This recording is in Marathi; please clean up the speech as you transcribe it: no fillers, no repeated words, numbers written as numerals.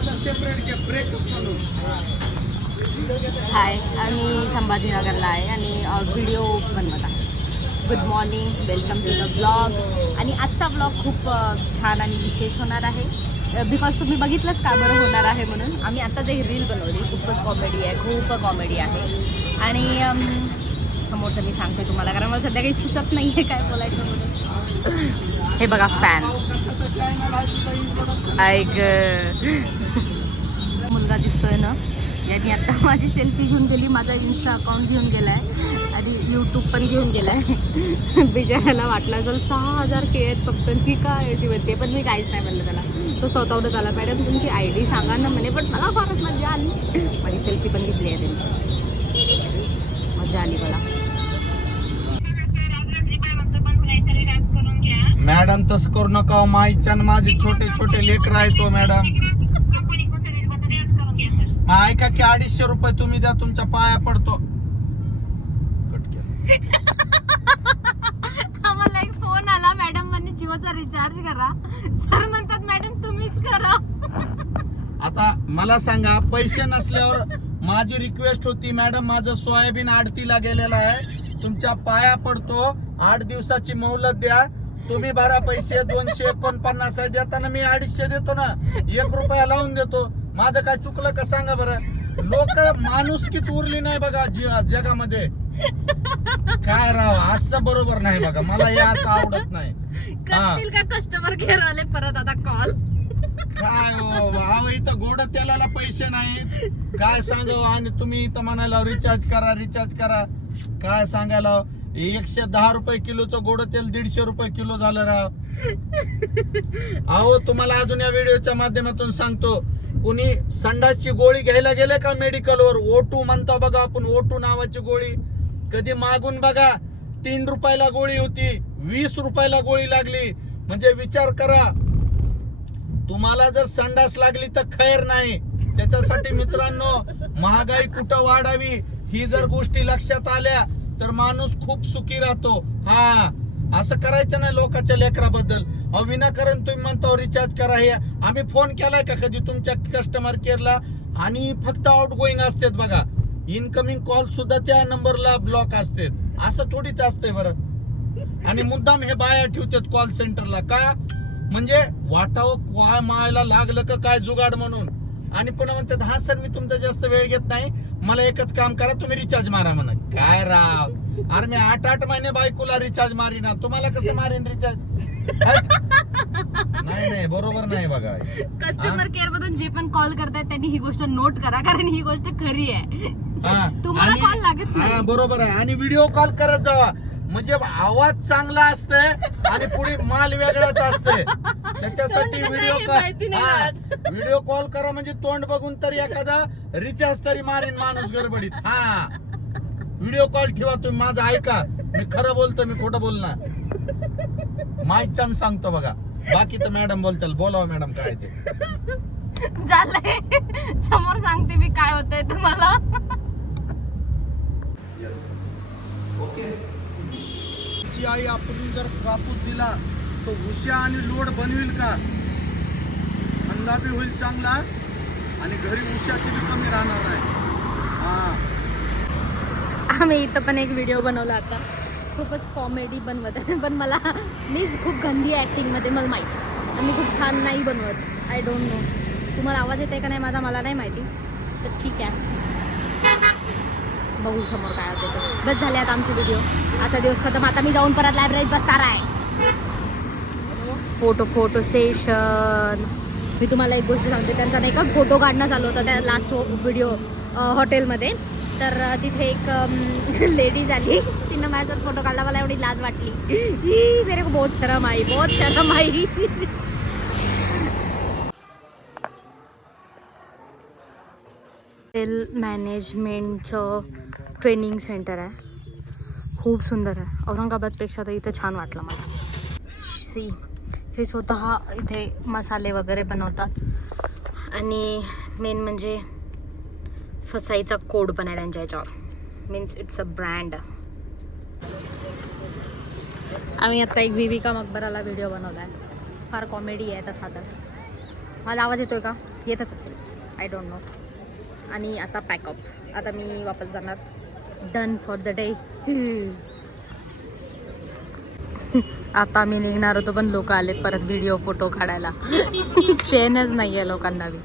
माझा सेपरेट घे ब्रेकअप म्हणून. हाय, आम्ही संभाजीनगरला आहे आणि व्हिडिओ बनवत आहे. Good morning, welcome to the blog. आणि आजचा ब्लॉग खूप छान आणि विशेष होणार आहे बिकॉज तुम्ही बघितलंच का बरं होणार आहे म्हणून. आम्ही आत्ताच एक रील बनवली, खूपच कॉमेडी आहे, खूप कॉमेडी आहे. आणि समोरचं मी सांगते तुम्हाला, कारण मला सध्या काही सुचत नाही आहे काय बोलायचं म्हणून. हे बघा फॅन, ऐक मुलगा दिसतोय ना, यांनी आता माझी सेल्फी घेऊन गेली, माझा इन्स्टा अकाउंट घेऊन गेला आहे आणि यूट्यूब पण घेऊन गेला आहे. बिचारायला वाटलं असेल 6000 के आहेत फक्त, ती काय याची म्हणते, पण मी काहीच नाही म्हणलं त्याला. तो स्वतःहूनच आला, मॅडम तुमची ID सांगा ना म्हणे. पण मला फारच मजा आली, माझी सेल्फी पण घेतली आहे त्यांची, मजा आली मला. मॅडम तसं करू नका, माईच्या माझे छोटे छोटे लेकर आहेत. मॅडम ऐका की 250 रुपये तुम्ही द्या, तुमच्या पाया पडतो. आम्हाला एक फोन आला, मॅडम म्हणे जिओचा रिचार्ज करा. सर म्हणतात मॅडम तुम्हीच करा. आता मला सांगा, पैसे नसल्यावर माझी रिक्वेस्ट होती, मॅडम माझं सोयाबीन आडतीला गेलेलं आहे, तुमच्या पाया पडतो, 8 दिवसाची मोहलत द्या, तुम्ही भरा पैसे. 249 आहे, देताना मी 250 देतो ना, 1 रुपया लावून देतो. माझं काय चुकलं का सांगा बरं. लोक माणुसकीच उरली नाही बघा जगामध्ये. काय राव, असं बरोबर नाही बघा, मला हे असं आवडत नाही. करतील का कस्टमर केअर आले परत आता कॉल? काय हो, इथं गोड तेलाला पैसे नाहीत, काय सांगावं. आणि तुम्ही इथं म्हणायला रिचार्ज करा रिचार्ज करा, काय सांगायला. 110 रुपये किलोचं गोड तेल 150 रुपये किलो झालं राव. अहो तुम्हाला अजून या व्हिडिओच्या माध्यमातून सांगतो, कुणी संडासची गोळी घ्यायला गेले का मेडिकलवर, O2 म्हणतो बघा आपण, O2 नावाची गोळी कधी मागून बघा. 3 रुपयाला गोळी होती, 20 रुपयाला गोळी लागली. म्हणजे विचार करा, तुम्हाला जर संडास लागली तर खैर नाही. त्याच्यासाठी मित्रांनो, महागाई कुठं वाढावी ही जर गोष्टी लक्षात आल्या तर माणूस खूप सुखी राहतो. हा, असं करायचं नाही लोकांच्या लेकराबद्दल. विनाकारण तुम्ही म्हणता रिचार्ज करा. हे आम्ही फोन केलाय का कधी तुमच्या कस्टमर केअरला? आणि फक्त आउट गोईंग असतात बघा, इनकमिंग कॉल सुद्धा त्या नंबरला ब्लॉक असतात. असं थोडीच असतंय बरं. आणि मुद्दाम हे बाया ठेवतात कॉल सेंटरला, का म्हणजे वाटावं काय मायला लागलं का काय जुगाड म्हणून. आणि पुन्हा म्हणतात, हा सर मी तुमचा जास्त वेळ घेत नाही, मला एकच काम करा, तुम्ही रिचार्ज मारा म्हणा. काय राव, अरे मी 8 महिने बायकोला रिचार्ज मारीना, तुम्हाला कसं मारेन रिचार्ज? नाही नाही, बरोबर नाही बघा. कस्टमर केअर मधून जे पण कॉल करतायत त्यांनी ही गोष्ट नोट करा, कारण ही गोष्ट खरी आहे. तुम्हाला कॉल लागत नाही. बरोबर आहे. आणि व्हिडिओ कॉल करत जावा, म्हणजे आवाज चांगला असतंय आणि पुढे माल वेगळाच असतंय. त्याच्यासाठी व्हिडिओ कॉल करा, म्हणजे तोंड बघून तरी एखादा रिचार्ज तरी मारेन माणूस गडबडीत. हा, व्हिडिओ कॉल ठेवा तुम्ही, माझं ऐका, मी खरं बोलतो, मी खोटं बोलणार. माईक छान सांगतो बघा. बाकीचं मॅडम बोलताल, बोलावं मॅडम काय ते झालंय. समोर सांगते मी काय होतंय तुम्हाला. आई आपण जर कापूस दिला तो भुश्या आणि लोड बनविल का? अंदा बी होईल चांगला आणि घरी उश्याची बी कमी राहणार आहे. आम्ही इथं पण एक व्हिडिओ बनवला आता, खूपच कॉमेडी बनवत आहे. पण मीच खूप गंदी ॲक्टिंग मध्ये, मला माहिती, आणि मी खूप छान नाही बनवत. आय डोंट नो, तुम्हाला आवाज येते का नाही माझा मला नाही माहिती, तर ठीक आहे, बघू समोर काय होते. बस झाले आता आमचे व्हिडिओ, आता दिवस खतम. आता मी जाऊन परत लायब्ररीत बसणार आहे. Photo session. मी तुम्हाला एक गोष्ट सांगते, त्यांचा नाही का फोटो काढणं चालू होता त्या लास्ट व्हिडिओ हॉटेलमध्ये. तर तिथे एक लेडीज आली, तिनं माझ्यासोबत फोटो काढला, मला एवढी लाज वाटली. मेरे को बहुत शर्म आई, बहुत शर्म आई. हॉटेल मॅनेजमेंटचं ट्रेनिंग सेंटर आहे, खूप सुंदर आहे. औरंगाबादपेक्षा तर इथे छान वाटलं मला. सी, हे स्वतः इथे मसाले वगैरे बनवतात आणि मेन म्हणजे फसाईचा कोड पण आहे त्यांच्या याच्यावर, मीन्स इट्स अ ब्रँड. आम्ही आता एक बीबी का मकबराला व्हिडिओ बनवला आहे, फार कॉमेडी आहे तसा तर. माझा आवाज येतोय का? येतच असेल, आय डोंट नो. आणि आता पॅकअप, आता मी वापस जाणार. Done for the day. आता मी निघणार होतो पण लोक आले परत व्हिडिओ फोटो काढायला. चेनच नाही आहे लोकांना बी.